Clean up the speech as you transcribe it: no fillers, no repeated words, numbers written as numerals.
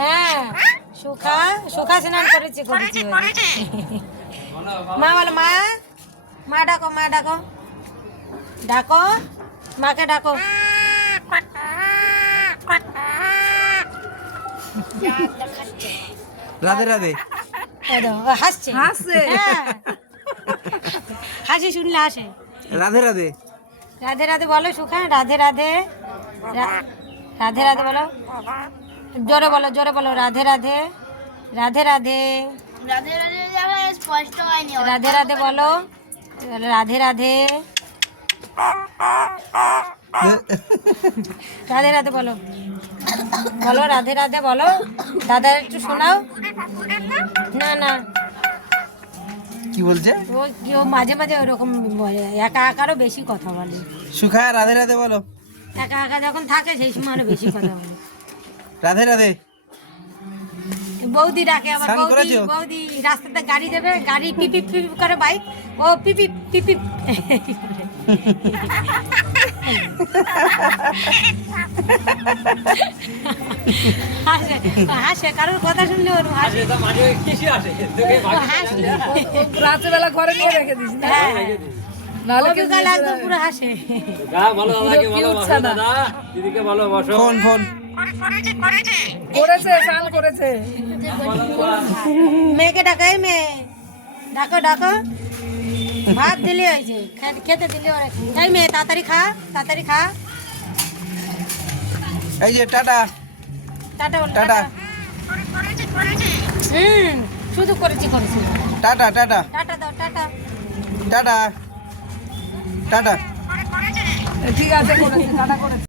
হ্যাঁ সুখা সুখা স্নান করেছি মা বলো মা, মা ডাকো, মা ডাকো, ডাকো মাকে ডাকো। রাধে রাধে। হাসছে হাসছে, হাসি শুনলে হাসে। রাধে রাধে। রাধে রাধে বলো সুখা, রাধে রাধে, রাধে রাধে বলো, জোরে বলো, জোরে বলো, রাধে রাধে, রাধে রাধে, রাধে রাধে যাবে স্পষ্ট হয়নি। রাধে রাধে বলো, রাধে রাধে, রাধে রাধে বলো, বলো রাধে রাধে বলো। দাদা একটু শোনাও। না না কি বলছে? ও মাঝে মাঝে ওরকম বলে, একা একারও বেশি কথা বলে। সুখা রাধে রাধে বলো। একা একা যখন থাকে সেই সময় আরো বেশি কথা বলে। রাধে রাধে। বৌদি ডাকে আবার, স্নান বৌদি করেছো? বৌদি রাস্তাতে গাড়ি যাবে, গাড়ি পিপিপ পিপিপ করে বাইক, ও পিপিপ পিপিপ হাসে, হাসে কারোর কথা শুনলে ওর হাসে। রাত্রেবেলা ঘরে নিয়ে রেখে দিস না, নাহলে কেউ বিকালে একদম পুরো হাসে। ফোন ফোন করেছে, স্নান করেছে। মেয়েকে ডাকো, এই মেয়ে ডাকো ডাকো, ভাত দিলে হয়েছে, খেতে দিলে ওরা। এই মেয়ে তাড়াতাড়ি খা, তাড়াতাড়ি খা। এই যে টাটা টাটা বল, টাটা। শুধু করেছি করেছি। টাটা টাটা টাটা দাও, টাটা। Tata tata. ঠিক আছে, করেছে, টাটা করেছে।